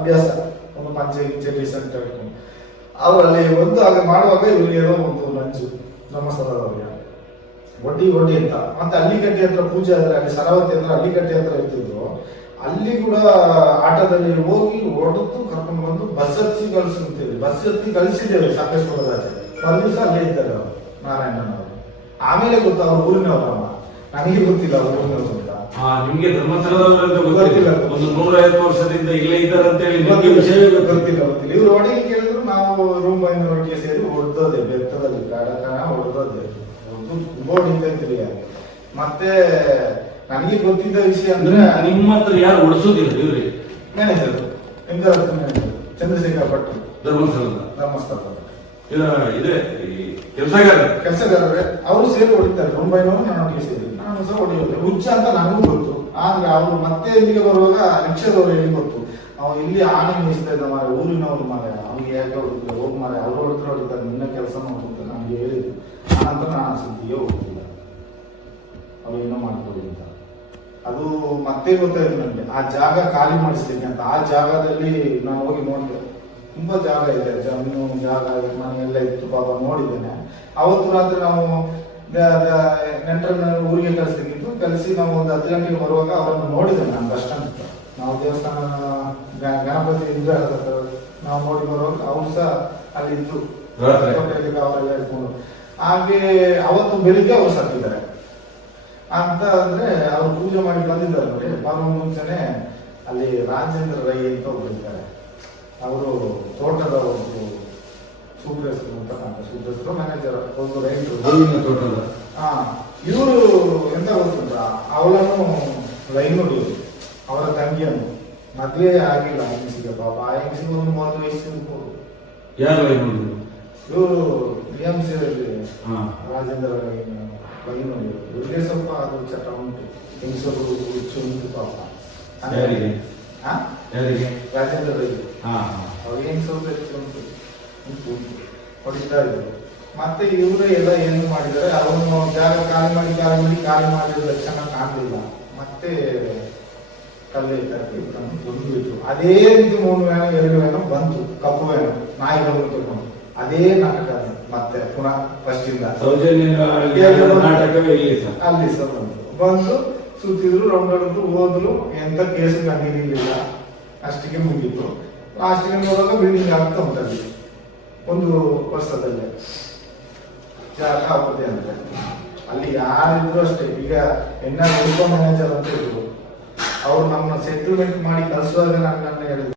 ಅಭ್ಯಾಸ ಒಂದು ಪಂಚೆ ಗಿಂಚೆ ರೀಸೆಂಟ್ ಹೇಳ್ಕೊಂಡು. ಅವರಲ್ಲಿ ಒಂದು ಹಾಗೆ ಮಾಡುವಾಗ ಇವರಿಗೆ ಒಂದು ನಂಜು ಧರ್ಮಸ್ಥಳದವರಿಗೆ ಒಡ್ಡಿ ಒಡ್ಡಿ ಅಂತ. ಮತ್ತೆ ಅಲ್ಲಿಕಟ್ಟೆ ಹತ್ರ ಪೂಜೆ ಆದರೆ ಅಲ್ಲಿ ಸರಾವತಿ ಹತ್ರ, ಅಲ್ಲಿಕಟ್ಟೆ ಹತ್ರ ಇರ್ತಿದ್ರು. ಅಲ್ಲಿ ಕೂಡ ಆಟೋದಲ್ಲಿ ಹೋಗಿ ಒಡೆದು ಕರ್ಕೊಂಡು ಬಂದು ಬಸ್ ಹತ್ತಿ ಕಳಿಸಿರ್ತೀವಿ ಬಸ್ ಹತ್ತಿ ಕಳಿಸಿದ್ದೇವೆ ಸಾಕೇಶ್ವರದಾಚೆ ಒಂದು ದಿವಸ ಅಲ್ಲೇ ಇದ್ದಾರೆ ಅವರು ನಾರಾಯಣನ್ ಅವರು ಆಮೇಲೆ ಗೊತ್ತು ಅವ್ರ ಊರಿನವರು ನನಗೆ ಗೊತ್ತಿಲ್ಲ ಅವ್ರ ಊರಿನವರು ಅಂತ. ನಿಮ್ಗೆ ಧರ್ಮಸ್ಥಳದವರು ಒಂದು ಗೊತ್ತಿಲ್ಲ. ಐವತ್ತು ಒಂದು ನೂರೈವತ್ತು ವರ್ಷದಿಂದ ಇಲ್ಲೇ ಇದ್ದಾರೆ ಅಂತ ಹೇಳಿ ನಿಮ್ಗೆ ವಿಷಯ ಗೊತ್ತಿಲ್ಲ. ಗೊತ್ತಿಲ್ಲ ಇವ್ರು ಒಡೆಗೆ ಕೇಳಿದ್ರು ನಾವು ರೂಮ್ ಒಟ್ಟಿಗೆ ಸೇರಿ ಹೊಡೆದೋದೆ ಬೆತ್ತದಲ್ಲಿ ಕಾಡಕನ ಹೊಡೆದೋದೆ ಬೋರ್ಡ್ ಹಿಂದೆ ಮತ್ತೆ ನನಗೆ ಗೊತ್ತಿದ್ದ ವಿಷಯ ಅಂದ್ರೆ ನಿಮ್ಮ ಹತ್ರ ಯಾರು ಉಳಿಸೋದಿಲ್ಲ ಇವ್ರಿ ಮ್ಯಾನೇಜರ್ ಮ್ಯಾನೇಜರ್ ಚಂದ್ರಶೇಖರ್ ಭಟ್. ಧರ್ಮಸ್ಥಳದ. ಧರ್ಮಸ್ಥಳ ಇಲ್ಲ ಇದೆ ಈ ಕೆಲಸಗಾರ ಕೆಲಸಗಾರರೇ ಅವರು ಸೇರಿ ಹೊಡಿತಾರೆ ಮುಂಬೈನವರು ನಾನು ಸೇರಿ ಸಹ ಹೊಡೆಯೋದು ಹುಚ್ಚ ಅಂತ ನನಗೂ ಗೊತ್ತು ಆದ್ರೆ ಅವರು ಮತ್ತೆ ಇಲ್ಲಿಗೆ ಬರುವಾಗ ರಿಕ್ಷಾದವರು ಹೇಳಿ ಗೊತ್ತು ಅವ ಇಲ್ಲಿ ಆನೆ ಮೀಸ್ತಾ ಇದ್ದ ಮಾರೆ ಊರಿನವ್ರು ಮಾರೆ ಅವ್ನಿಗೆ ಯಾಕೆ ಹೋಗುತ್ತೆ ಹೋಗಿ ಮಾರೆ ಅವ್ರು ಹೊಡೆದ್ರೆ ಹೊಡಿತಾರೆ ನಿನ್ನ ಕೆಲಸ ಮಾಡ್ಕೊಂತ ನನಗೆ ಹೇಳಿದ್ರು ಆನಂತರ ನಾನು ಸುದ್ದಿಗೆ ಹೋಗ್ತಿಲ್ಲ ಅವ್ರು ಏನೋ ಅಂತ ಅದು ಮತ್ತೆ ಗೊತ್ತಾಯ್ತು ನನಗೆ ಆ ಜಾಗ ಖಾಲಿ ಮಾಡಿಸ್ತೀನಿ ಅಂತ ಆ ಜಾಗದಲ್ಲಿ ನಾನು ಹೋಗಿ ನೋಡಿದೆ ತುಂಬಾ ಜಾಗ ಇದೆ ಜಮೀನು ಜಾಗ ಮನೆ ಎಲ್ಲ ಇತ್ತು ಪಾಪ ನೋಡಿದ್ದೇನೆ ಅವತ್ತು ರಾತ್ರಿ ನಾವು ನೆಂಟರನ್ನ ಊರಿಗೆ ಕಳಿಸ್ಬೇಕಿತ್ತು. ಕಲಿಸಿ ನಾವು ಒಂದು ಹತ್ತು ಗಂಟೆಗೆ ಬರುವಾಗ ಅವರನ್ನು ನೋಡಿದೆ ನಾನು ಬಸ್ ಸ್ಟ್ಯಾಂಡ್ ನಾವು ದೇವಸ್ಥಾನ ಗಣಪತಿ ಇದ್ರೆ ನಾವು ನೋಡಿ ಬರುವಾಗ ಅವ್ರು ಸಹ ಅಲ್ಲಿ ಇದ್ರು. ರಾತ್ರಿ? ಅವರೆಲ್ಲ ಇಟ್ಕೊಂಡು ಹಾಗೆ ಅವತ್ತು ಬೆಳಿಗ್ಗೆ ಅವ್ರು ಸತ್ತಿದ್ದಾರೆ. ಅಂತ ಅಂದ್ರೆ ಅವ್ರು ಪೂಜೆ ಮಾಡಿ ಬಂದಿದ್ದಾರೆ ನೋಡಿ. ಬರುವ ಮುಂಚೆನೆ ಅಲ್ಲಿ ರಾಜೇಂದ್ರ ರೈ ಅಂತ ಒಬ್ರು ಇದ್ದಾರೆ. ಅವರು ತೋಟದ ಒಂದು ಸೂಪರ್ವೈಸರ್ ಸೂಪರ್ವೈಸರ್ ಮ್ಯಾನೇಜರ್ ಒಂದು ರೈತರು. ತೋಟದ. ಹಾ ಇವರು ಎಂತ ಗೊತ್ತುಂಟ? ಅವಳನ್ನು ಲೈನ್ ಹೊಡಿಯೋದು ಅವರ ತಂಗಿಯನ್ನು. ಮದುವೆ ಆಗಿಲ್ಲ ಹೆಂಗಸಿಗೆ ಪಾಪ. ಆ ಹೆಂಗಸಿಗೆ ಒಂದು ಮೂವತ್ತು ವಯಸ್ಸು ಯಾರು ಲೈನ್ ಹೊಡೆದ್ರು? ಇವರು? B M C Rajendra line ಹೊಡಿಯೋದು ಇವರಿಗೆ ಸ್ವಲ್ಪ ಅದು ಚಟ ಉಂಟು. ಹೆಂಗಸರು ಹುಚ್ಚು ಉಂಟು ಪಾಪ. ರಾಜೇಂದ್ರ ರೈ ಹಾ ಹಾ. ಅವ್ರಿಗೆ ಹೆಂಗಸರು ಹೆಚ್ಚು ಉಂಟು ಉಂಟು ಉಂಟು. ಹೊಡಿತಾ ಇದ್ರು. ಮತ್ತೆ ಇವರು ಎಲ್ಲ ಏನು ಮಾಡಿದ್ದಾರೆ? ಅವನು ಜಾಗ ಖಾಲಿ ಮಾಡಿ ಖಾಲಿ ಮಾಡಿ ಖಾಲಿ ಮಾಡಿದ ಲಕ್ಷಣ ಕಾಣಲಿಲ್ಲ. ಮತ್ತೆ ಕಲ್ಲು ಇವ್ರನ್ನು ಕೊಂದು ಅದೇ ರೀತಿ ಮೂರು ವೇಣ ಎರಡು ವೇಣ ಬಂತು. ಕಪ್ಪು ವೇಣ ನಾಯಿಗಳು ತಗೊಂಡು. ಅದೇ ನಾಟಕ ಮತ್ತೆ ಪುನಃ ಫಸ್ಟ್ ಇಂದ. ಅಲ್ಲಿ ಸರ್ ಬಂತು. ಬಂದು ಸುತ್ತಿದ್ರು ರೌಂಡ್ ಹೋದ್ರು. ಎಂತ ಕೇಸು ಕಂಡಿರಲಿಲ್ಲ. ಅಷ್ಟಿಗೆ ಮುಗೀತು. ಲಾಸ್ಟಿಗೆ ನೋಡುವಾಗ ಬಿಲ್ಡಿಂಗ್ ಆಗ್ತಾ ಉಂಟಲ್ಲಿ. ಒಂದು ವರ್ಷದಲ್ಲೇ ಆಗುತ್ತೆ ಅಂತ. ಅಲ್ಲಿ ಯಾರಿದ್ರು ಅಷ್ಟೇ. ಈಗ ಎನ್ನ ಮ್ಯಾನೇಜರ್ ಅಂತ ಇದ್ರು. ಅವ್ರು ನಮ್ಮ ಸೆಟಲ್ಮೆಂಟ್ ಮಾಡಿ ಕಳಿಸುವಾಗ ನಾನು ನನ್ನ ಹೇಳಿದ್ರು